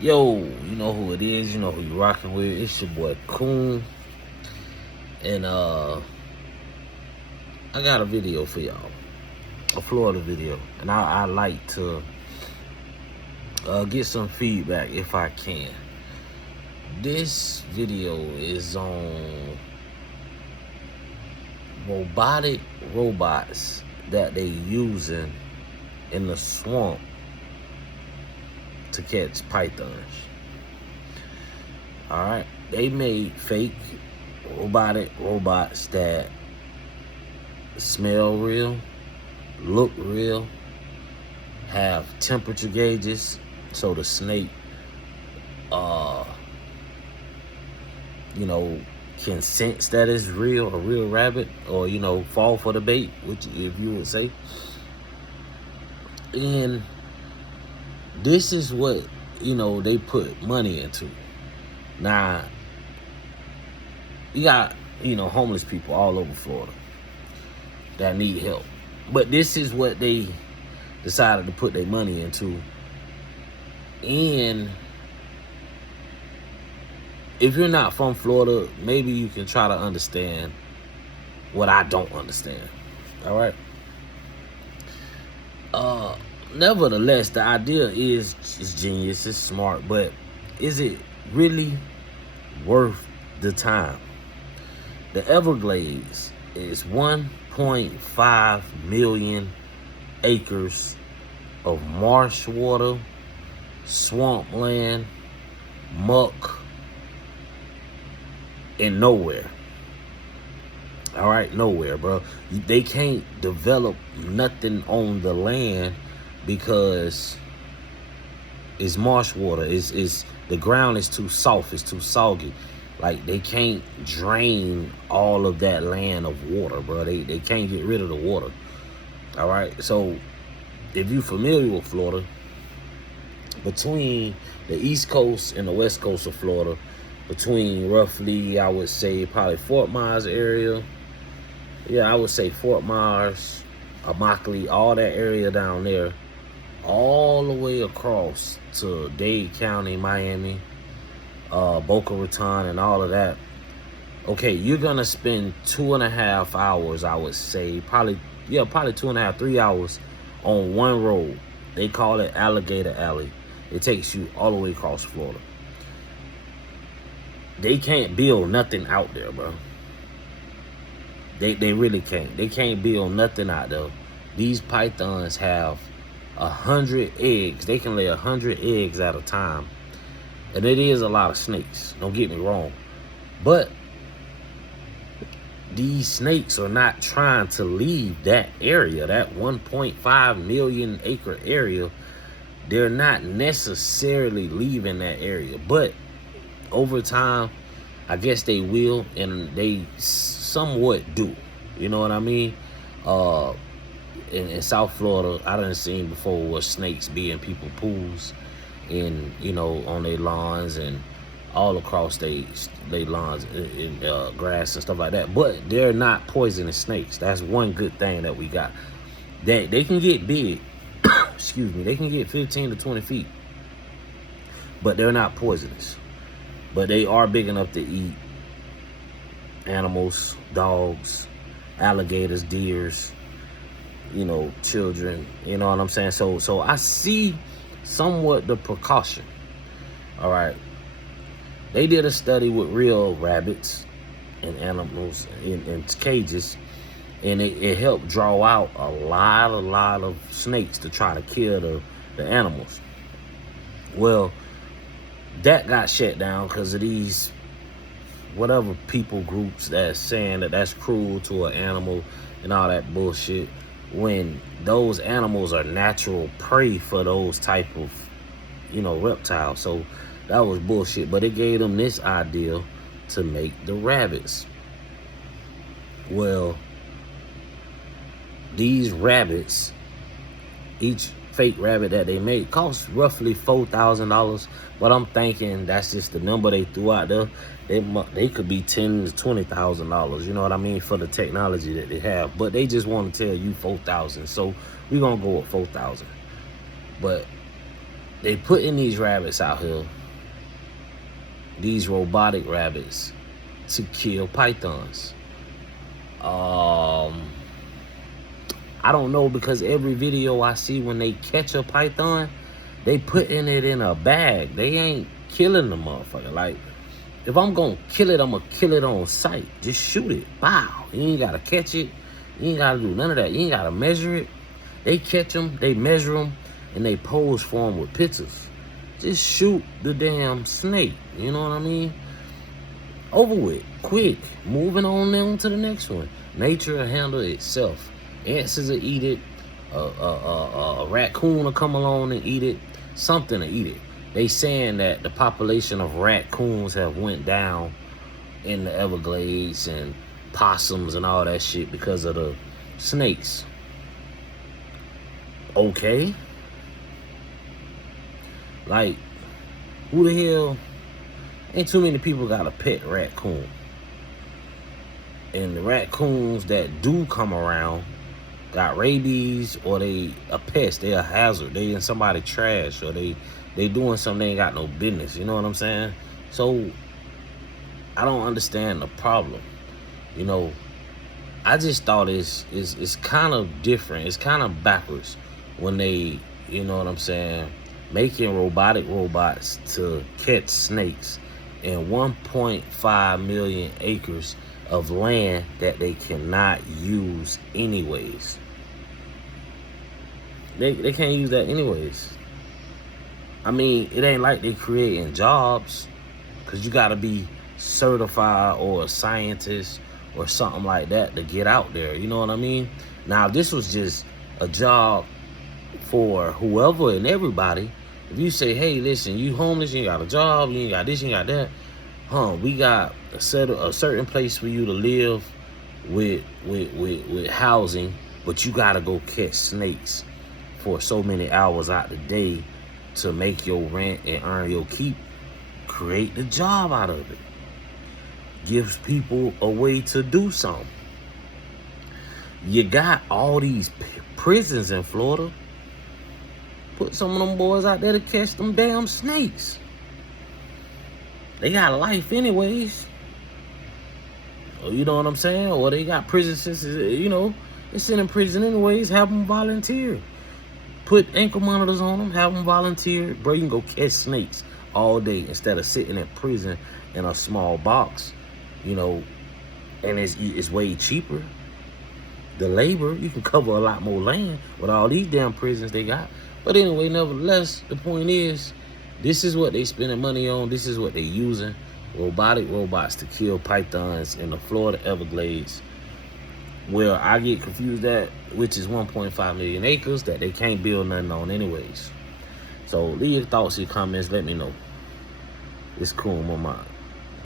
Yo, you know who it is, you know who you rocking with. It's your boy Coon. And I got a video for y'all. A Florida video. And I like to get some feedback if I can. This video is on robotic robots that they using in the swamp to catch pythons. Alright, they made fake robotic robots that smell real, look real, have temperature gauges, so the snake can sense that it's real, a real rabbit, or fall for the bait, which if you would say. And this is what they put money into. Now you got homeless people all over Florida that need help, but this is what they decided to put their money into. And if you're not from Florida, maybe you can try to understand what I don't understand. All right. Nevertheless, the idea is genius, it's smart, but is it really worth the time? The Everglades is 1.5 million acres of marsh water, swampland, muck, and nowhere. All right, nowhere, bro. They can't develop nothing on the land because it's marsh water. It's the ground is too soft. It's too soggy. Like, they can't drain all of that land of water, bro. They can't get rid of the water. All right. So if you're familiar with Florida, between the East Coast and the West Coast of Florida, between roughly, I would say, probably Fort Myers area. Yeah, I would say Fort Myers, Immokalee, all that area down there, all the way across to Dade County, Miami, Boca Raton, and all of that. Okay, you're gonna spend 2.5 hours, I would say, probably 2.5, 3 hours on one road. They call it Alligator Alley. It takes you all the way across Florida. They can't build nothing out there, bro. They really can't. They can't build nothing out there. These pythons have 100 eggs. They can lay 100 eggs at a time. And it is a lot of snakes. Don't get me wrong. But these snakes are not trying to leave that area, that 1.5 million acre area. They're not necessarily leaving that area. But over time, I guess they will, and they somewhat do. You know what I mean? In South Florida, I done seen before where snakes be in people's pools, and on their lawns and all across they lawns in grass and stuff like that. But they're not poisonous snakes. That's one good thing that we got. They can get big. Excuse me. They can get 15 to 20 feet, but they're not poisonous. But they are big enough to eat animals, dogs, alligators, deers, children. You know what I'm saying? So I see somewhat the precaution. All right. They did a study with real rabbits and animals in cages, and it helped draw out a lot of snakes to try to kill the animals. Well, that got shut down because of these whatever people groups that's saying that that's cruel to an animal and all that bullshit, when those animals are natural prey for those type of reptiles. So that was bullshit. But it gave them this idea to make the rabbits. Well, these rabbits, each fake rabbit that they made, cost roughly $4,000. But I'm thinking that's just the number they threw out there. They could be $10,000 to $20,000. You know what I mean, for the technology that they have. But they just want to tell you $4,000. So we're gonna go with $4,000. But They putting these rabbits out here, these robotic rabbits, to kill pythons. I don't know, because every video I see when they catch a python, they putting it in a bag. They ain't killing the motherfucker. Like, if I'm gonna kill it, I'm gonna kill it on sight. Just shoot it. Wow. You ain't gotta catch it. You ain't gotta do none of that. You ain't gotta measure it. They catch them, they measure them, and they pose for them with pictures. Just shoot the damn snake. You know what I mean? Over with. Quick. Moving on to the next one. Nature will handle itself. Ants will eat it. A raccoon will come along and eat it. Something to eat it. They saying that the population of raccoons have went down in the Everglades, and possums and all that shit because of the snakes. Okay. Like, who the hell? Ain't too many people got a pet raccoon. And the raccoons that do come around got rabies, or they a pest, they a hazard, they in somebody's trash, or they doing something they ain't got no business. You know what I'm saying? So I don't understand the problem. You know, I just thought it's kind of different. It's kind of backwards when they, you know what I'm saying, making robotic robots to catch snakes in 1.5 million acres of land that they cannot use anyways. They can't use that anyways. I mean, it ain't like they creating jobs, because you gotta be certified or a scientist or something like that to get out there. You know what I mean? Now, if this was just a job for whoever and everybody, if you say, hey, listen, you homeless, you ain't got a job, you ain't got this, you ain't got that, we got a certain place for you to live with housing, but you gotta go catch snakes for so many hours out the day to make your rent and earn your keep. Create the job out of it. Gives people a way to do something. You got all these prisons in Florida. Put some of them boys out there to catch them damn snakes. They got life anyways. You know what I'm saying? Or they got prison sentences, you know. They send in prison anyways. Have them volunteer. Put ankle monitors on them. Have them volunteer. Bro, you can go catch snakes all day instead of sitting in prison in a small box. You know, and it's way cheaper. The labor, you can cover a lot more land with all these damn prisons they got. But anyway, nevertheless, the point is, this is what they spending money on. This is what they using. Robotic robots to kill pythons in the Florida Everglades, where I get confused at, which is 1.5 million acres that they can't build nothing on anyways. So leave your thoughts, your comments, let me know. It's cool in my mind.